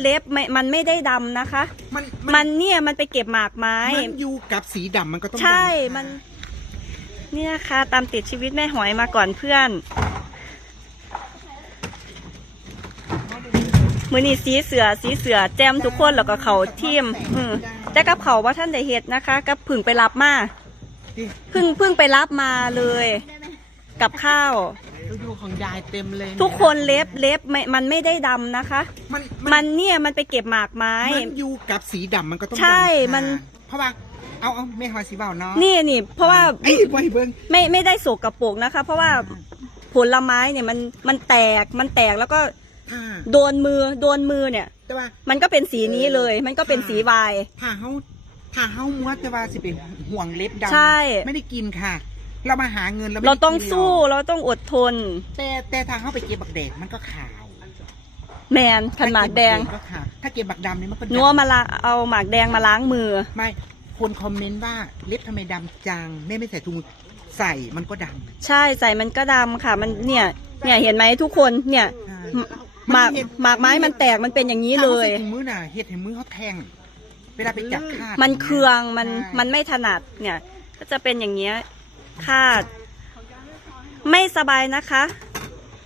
เล็บไม่มันไม่ได้ดำนะคะ มันมันเนี่ยมันไปเก็บหมากไม้ มันอยู่กับสีดำมันก็ต้องใช่ดำค่ะมัน เนี่ยค่ะ ตามติดชีวิตแม่หอยมาก่อนเพื่อน มือนี่สีเสือสีเสือแจมทุกคนแล้วก็เขาทีมอืมแต่กับเขาว่าท่านได้เฮ็ดนะคะกับผึ่งไปรับมาที่เพึ่งเพึ่งไปรับมาเลย กับข้าว ดูของยายเต็มเลยทุกคนเล็บเล็บไม่มันไม่ได้ดำนะคะ มันมันเนี่ยมันไปเก็บหมากไม้ มันอยู่กับสีดำมันก็ต้องใช่ดำค่ะมัน เพราะว่าเอาเอาไม่หอยสีเบาเนาะนี่นี่เพราะว่าไอ้ไว้เบิ้งไม่ไม่ได้โสกระปรกนะคะ เพราะว่าผลไม้เนี่ยมันมันแตกมันแตกแล้วก็ถ้าโดนมือโดนมือเนี่ย แต่ว่า มันก็เป็นสีนี้เลย มันก็เป็นสีวาย ถ้าเขาถ้าเขามัวแต่ว่าสิเป็นห่วงเล็บดำใช่ ไม่ได้กินค่ะ เรามาหาเงินเราไม่เราได้ต้องกินหรกสู้เราต้องอดทน แต่แต่ทางเขาไปเก็บบักแดงมันก็ขาวแมนขันหมากแดงถ้เก็บบักก็ขาวถ้าเก็บบักดำนี่มันก็นัวดำมาละเอาหมากแดงมาล้างมือ ไม่คนคอมเมนต์ว่าเล็บทำไมดำจังแม่ไม่ใส่ถุงมือใส่มันก็ดำใช่ใส่มันก็ดำค่ะ มันเนี่ย เนี่ยเห็นไหมทุกคนเนี่ยใช่หมากหมากไม้มันแตกมันเป็นอย่างนี้เลย ถ้าขาใส่ถุงมือน่ะเห็ดเห็นมือเขาแทง เวลาไปจับคาดมันเคืองมันใช่มันไม่ถนัดเนี่ย ก็จะเป็นอย่างเงี้ย คาดไม่สบายนะคะ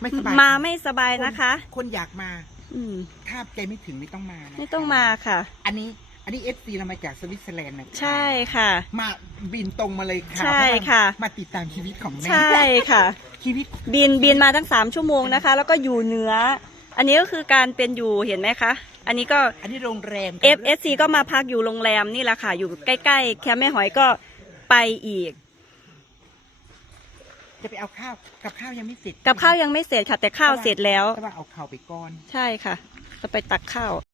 ไม่สบายมาไม่สบายนะคะ คนอยากมา อืม ถ้าใจไม่ถึงไม่ต้องมานะไม่ต้องมาค่ะ อันนี้ อันนี้เอฟซีเรามาจากสวิตเซอร์แลนด์นะใช่ค่ะ มาบินตรงมาเลยค่ะใช่เพราว่าค่ะมาติดตามชีวิตของแม่ใช่ค่ะ ชีวิต บินบินมาทั้งสามชั่วโมงนะคะ แล้วก็อยู่เหนือ อันนี้ก็คือการเป็นอยู่เห็นไหมคะ อันนี้ก็ อันนี้โรงแรม FSC ก็มาพักอยู่โรงแรมนี่แหละค่ะ อยู่ใกล้ๆ แคมป์แม่หอยก็ไปอีก จะไปเอาข้าวกับข้าวยังไม่เสร็จกับข้าวยังไม่เสร็จค่ะ แต่ข้าวเสร็จแล้วแต่ว่าเอาข้าวไปก่อน ใช่ค่ะจะไปตักข้าว